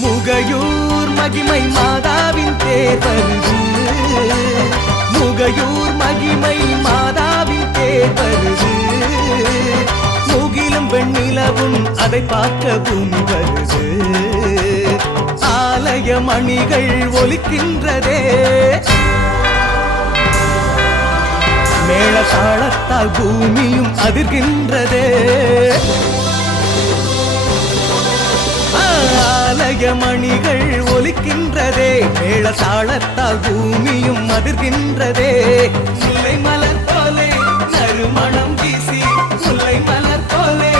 முகையூர் மகிமை மாதாவின் தேர் வருது. முகையூர் மகிமை மாதாவின் தேர் வருது. முகிலும் வெண்ணிலவும் அதை பார்க்க பூமி வருது. ஆலய மணிகள் ஒலிக்கின்றதே, மேள தாளத்தால் பூமியும் அதிர்கின்றதே. ஆலய மணிகள் ஒலிக்கின்றதே, மேள தாளத்தால் பூமியும் அதிர்கின்றதே. முல்லை மலர் போலே நறுமணம் வீசி, முல்லை மலர் போலே